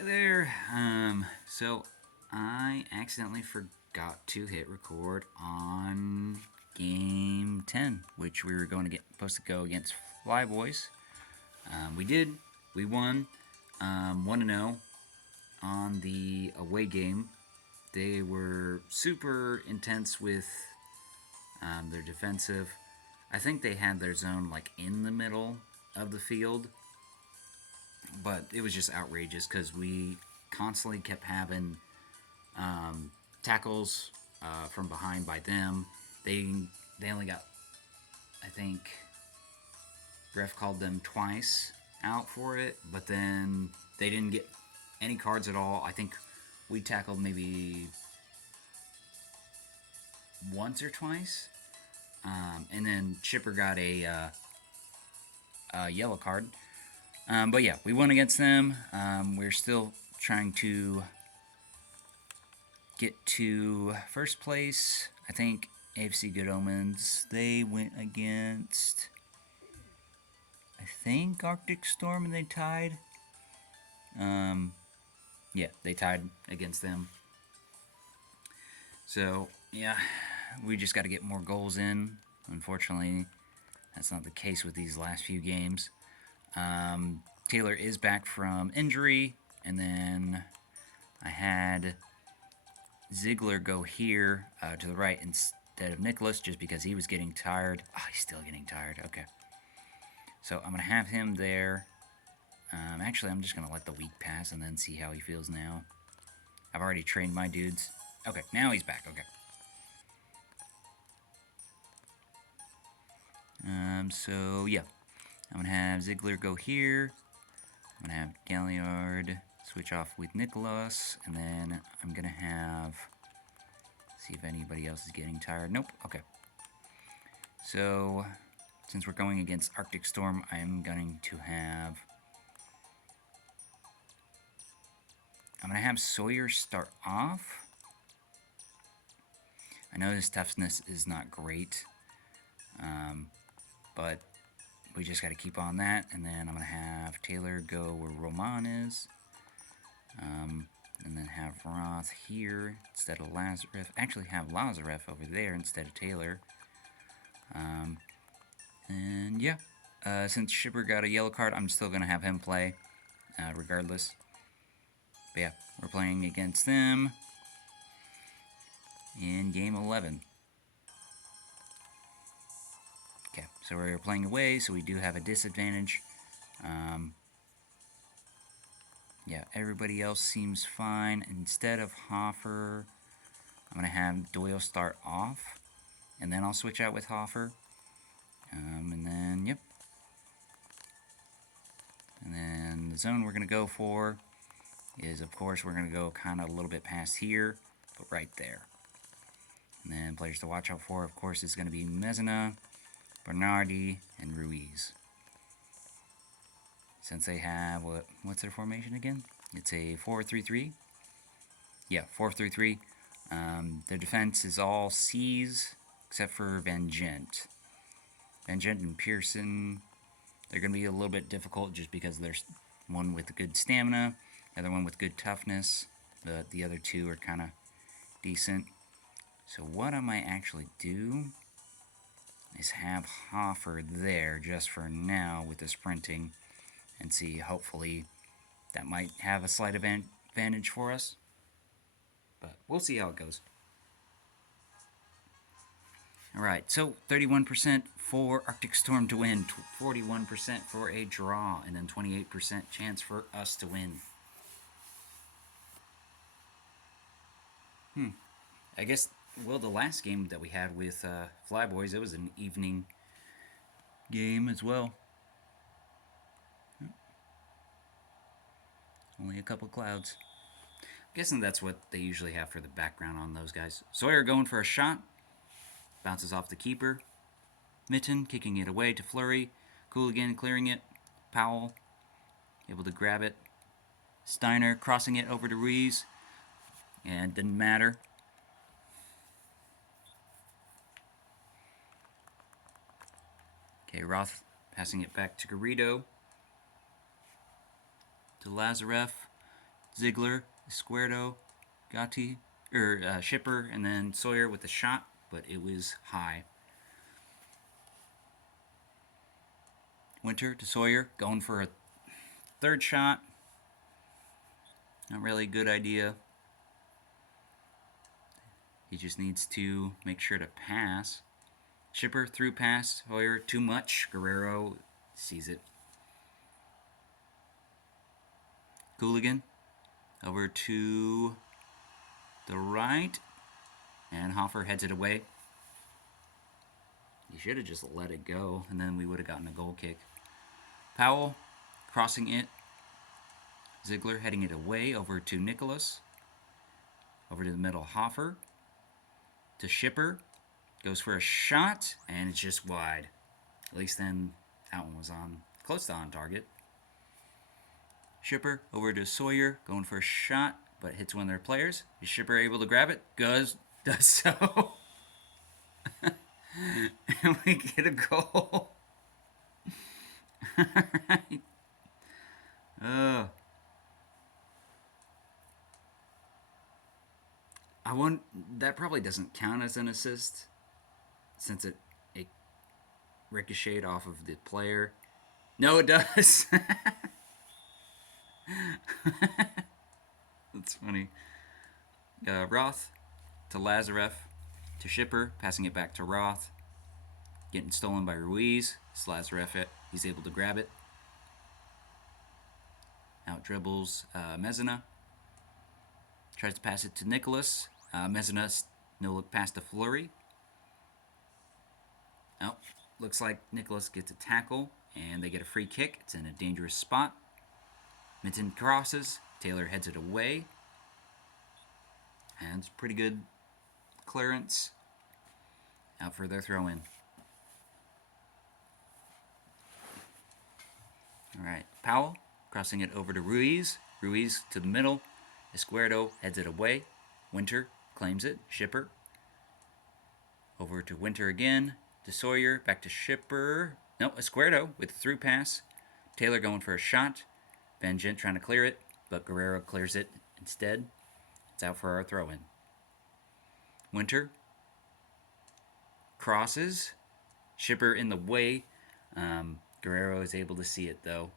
Hey there. So I accidentally forgot to hit record on game 10, which we were going to get supposed to go against FlyBoys. We did. We won. 1-0 on the away game. They were super intense with their defensive. I think they had their zone like in the middle of the field, but it was just outrageous because we constantly kept having tackles from behind by them. They only got, I think, ref called them twice out for it, but then they didn't get any cards at all. I think we tackled maybe once or twice, and then Chipper got a yellow card. But yeah, we won against them. We're still trying to get to first place. I think AFC Good Omens, they went against, I think, Arctic Storm, and they tied. Yeah, they tied against them. So, yeah, we just got to get more goals in. Unfortunately, that's not the case with these last few games. Taylor is back from injury, and then I had Ziegler go here to the right instead of Nicholas just because he was getting tired. Oh, he's still getting tired. Okay. So I'm going to have him there. Actually, I'm just going to let the week pass and then see how he feels now. I've already trained my dudes. Okay, now he's back. Okay. So, yeah. I'm going to have Ziegler go here. I'm going to have Galliard switch off with Nicholas. And then I'm going to have... see if anybody else is getting tired. Nope. Okay. So, since we're going against Arctic Storm, I'm going to have... I'm going to have Sawyer start off. I know his toughness is not great, but we just got to keep on that. And then I'm going to have Taylor go where Roman is. And then have Roth here instead of Lazarev. Actually have Lazarev over there instead of Taylor. And yeah, since Shipper got a yellow card, I'm still going to have him play regardless. But yeah, we're playing against them in game 11. Okay, so we're playing away, so we do have a disadvantage. Yeah, everybody else seems fine. Instead of Hoffer, I'm going to have Doyle start off, and then I'll switch out with Hoffer. And then, yep. And then the zone we're going to go for is, of course, we're going to go kind of a little bit past here, but right there. And then players to watch out for, of course, is going to be Mezina, Bernardi, and Ruiz. Since they have, what's their formation again? It's a 4-3-3. Yeah, 4-3-3. Their defense is all C's, except for Van Gent. Van Gent and Pearson, they're going to be a little bit difficult just because there's one with good stamina, the other one with good toughness. The other two are kind of decent. So what I might actually do is have Hoffer there just for now with the sprinting and see, hopefully that might have a slight advantage for us. But we'll see how it goes. Alright, so 31% for Arctic Storm to win, 41% for a draw, and then 28% chance for us to win. I guess, well, the last game that we had with FlyBoys, it was an evening game as well. Only a couple clouds. I'm guessing that's what they usually have for the background on those guys. Sawyer going for a shot. Bounces off the keeper. Mitten kicking it away to Flurry. Cooligan clearing it. Powell able to grab it. Steiner crossing it over to Ruiz. And didn't matter. Okay, Roth passing it back to Garrido. To Lazarev. Ziegler, Escuerdo, Gotti, Shipper, and then Sawyer with the shot, but it was high. Winter to Sawyer, going for a third shot. Not really a good idea. He just needs to make sure to pass. Shipper through pass. Sawyer too much. Guerrero sees it. Cooligan over to the right. And Hoffer heads it away. He should have just let it go, and then we would have gotten a goal kick. Powell crossing it. Ziegler heading it away over to Nicholas. Over to the middle, Hoffer. To Shipper. Goes for a shot, and it's just wide. At least then that one was on close to on target. Shipper over to Sawyer, going for a shot, but hits one of their players. Is Shipper able to grab it? Does so. And we get a goal. Alright. That probably doesn't count as an assist since it ricocheted off of the player. No, it does. That's funny. Roth to Lazarev to Shipper, passing it back to Roth. Getting stolen by Ruiz. It's Lazarev. He's able to grab it. Out dribbles Mezina. Tries to pass it to Nicholas. Mezina no look past to Fleury. Oh, looks like Nicholas gets a tackle and they get a free kick. It's in a dangerous spot. Minton crosses. Taylor heads it away. And it's pretty good clearance. Out for their throw in. Alright, Powell crossing it over to Ruiz. Ruiz to the middle. Escuerdo heads it away. Winter claims it. Shipper. Over to Winter again. To Sawyer. Back to Shipper. No, Escuerdo with a through pass. Taylor going for a shot. Van Gent trying to clear it, but Guerrero clears it instead. It's out for our throw in. Winter. Crosses. Shipper in the way. Guerrero is able to see it though.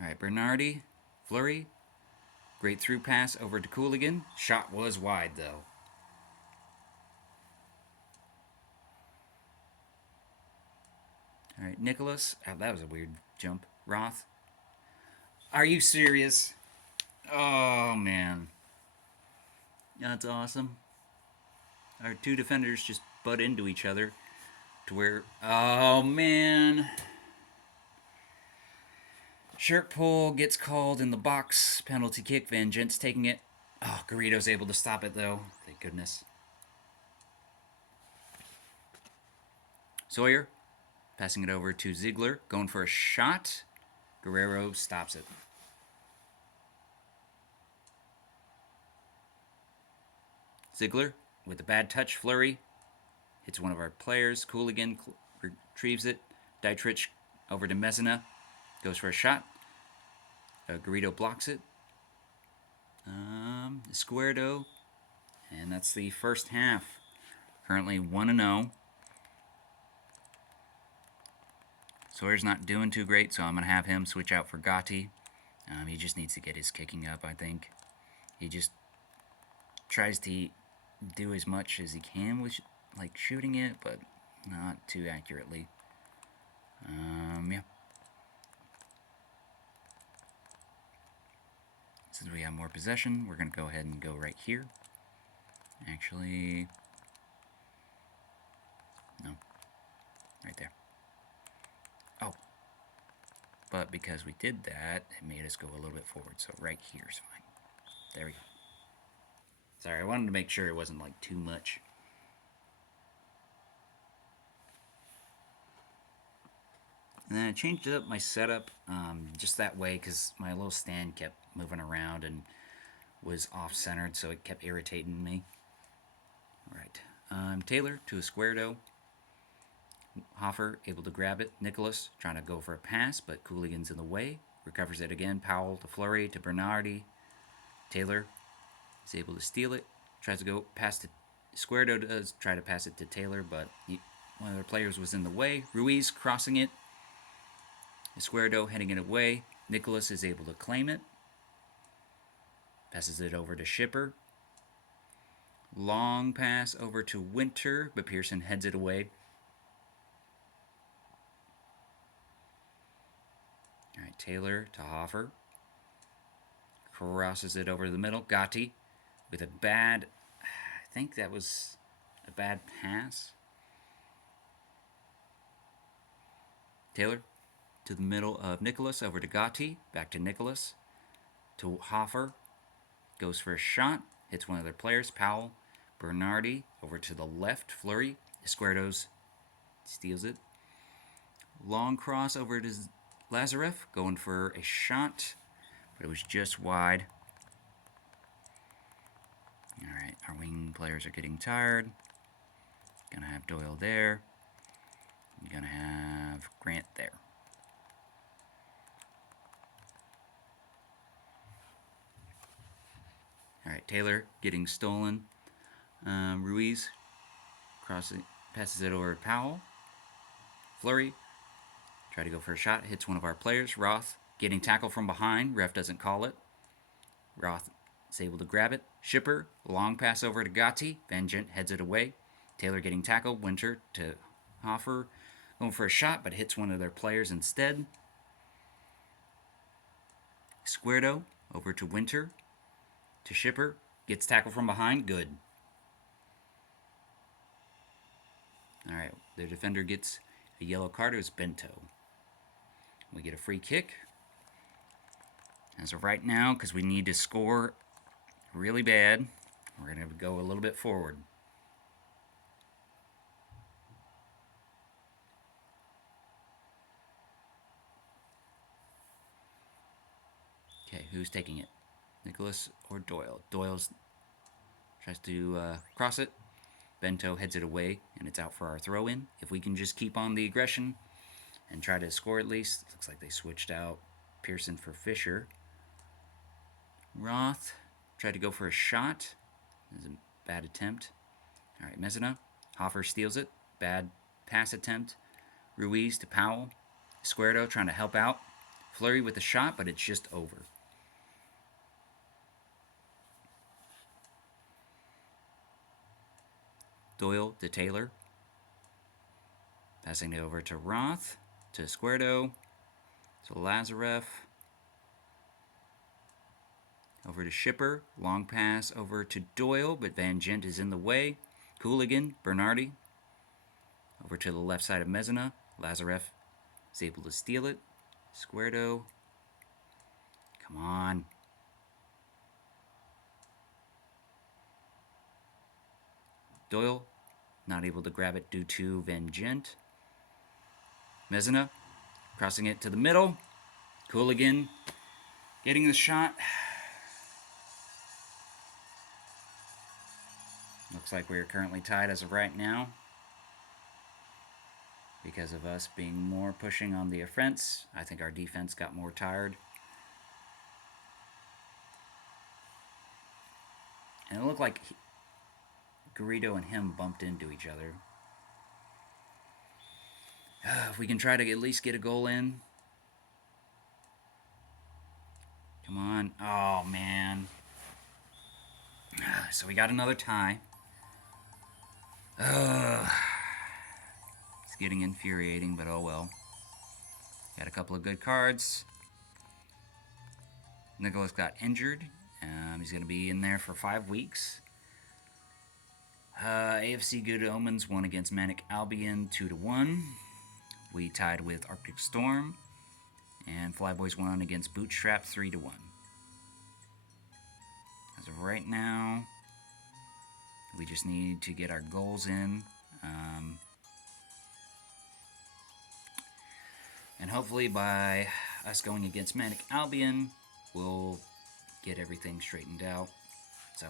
Alright, Bernardi. Fleury. Great through pass over to Cooligan. Shot was wide though. Alright, Nicholas. Oh, that was a weird jump. Roth. Are you serious? Oh, man. That's awesome. Our two defenders just butt into each other to where... Oh, man. Shirt pull gets called in the box. Penalty kick. Van Gent's taking it. Oh, Garrido's able to stop it, though. Thank goodness. Sawyer. Passing it over to Ziegler. Going for a shot. Guerrero stops it. Ziegler with a bad touch. Fleury hits one of our players. Cooligan retrieves it. Dietrich over to Mezina. Goes for a shot. Garrido blocks it. Escuerdo. And that's the first half. Currently 1-0. Sawyer's not doing too great, so I'm going to have him switch out for Gotti. He just needs to get his kicking up, I think. He just tries to do as much as he can with like shooting it, but not too accurately. Yeah. Since we have more possession, we're going to go ahead and go right here. Actually, no. Right there. Oh. But because we did that, it made us go a little bit forward. So right here is fine. There we go. Sorry, I wanted to make sure it wasn't like too much. And then I changed up my setup just that way because my little stand kept moving around and was off-centered, so it kept irritating me. Alright, Taylor to Escuerdo. Hoffer able to grab it. Nicholas trying to go for a pass, but Cooligan's in the way. recovers it again. Powell to Fleury to Bernardi. Taylor is able to steal it. Tries to go past it. Squardo does try to pass it to Taylor, but one of their players was in the way. Ruiz crossing it. Squardo heading it away. Nicholas is able to claim it. Passes it over to Shipper. Long pass over to Winter, but Pearson heads it away. All right, Taylor to Hoffer. Crosses it over to the middle. Gotti with a bad, I think that was a bad pass. Taylor to the middle of Nicholas, over to Gotti. Back to Nicholas. To Hoffer. Goes for a shot. Hits one of their players. Powell. Bernardi over to the left. Fleury. Esquerdos steals it. Long cross over to Lazarev. Going for a shot. But it was just wide. Alright, our wing players are getting tired. Gonna have Doyle there. Gonna have Grant there. Alright, Taylor getting stolen. Ruiz passes it over to Powell. Fleury. Try to go for a shot. Hits one of our players. Roth getting tackled from behind. Ref doesn't call it. Roth is able to grab it. Shipper. Long pass over to Gotti. Van Gent heads it away. Taylor getting tackled. Winter to Hoffer. Going for a shot, but hits one of their players instead. Squardo over to Winter. To Shipper. Gets tackled from behind. Good. Alright, their defender gets a yellow card. It was Bento. We get a free kick. As of right now, because we need to score really bad, we're going to go a little bit forward. Okay, who's taking it? Nicholas or Doyle? Doyle's tries to cross it. Bento heads it away, and it's out for our throw-in. If we can just keep on the aggression and try to score at least. Looks like they switched out Pearson for Fisher. Roth tried to go for a shot. It was a bad attempt. All right, Messina. Hoffer steals it. Bad pass attempt. Ruiz to Powell. Squardo trying to help out. Fleury with a shot, but it's just over. Doyle to Taylor. Passing it over to Roth. To Squardo. To Lazarev. Over to Shipper. Long pass over to Doyle, but Van Gent is in the way. Cooligan. Bernardi. Over to the left side of Messina. Lazarev is able to steal it. Squardo. Come on. Doyle not able to grab it due to Van Gent. Messina crossing it to the middle. Cooligan getting the shot. Looks like we are currently tied as of right now because of us being more pushing on the offense. I think our defense got more tired. And it looked like Garrido and him bumped into each other. If we can try to at least get a goal in. Come on. Oh, man. So we got another tie. It's getting infuriating, but oh well. Got a couple of good cards. Nicholas got injured. He's going to be in there for 5 weeks. AFC Good Omens won against Manic Albion 2-1. We tied with Arctic Storm. And FlyBoys won against Bootstrap 3-1. As of right now, we just need to get our goals in. And hopefully by us going against Manic Albion, we'll get everything straightened out. So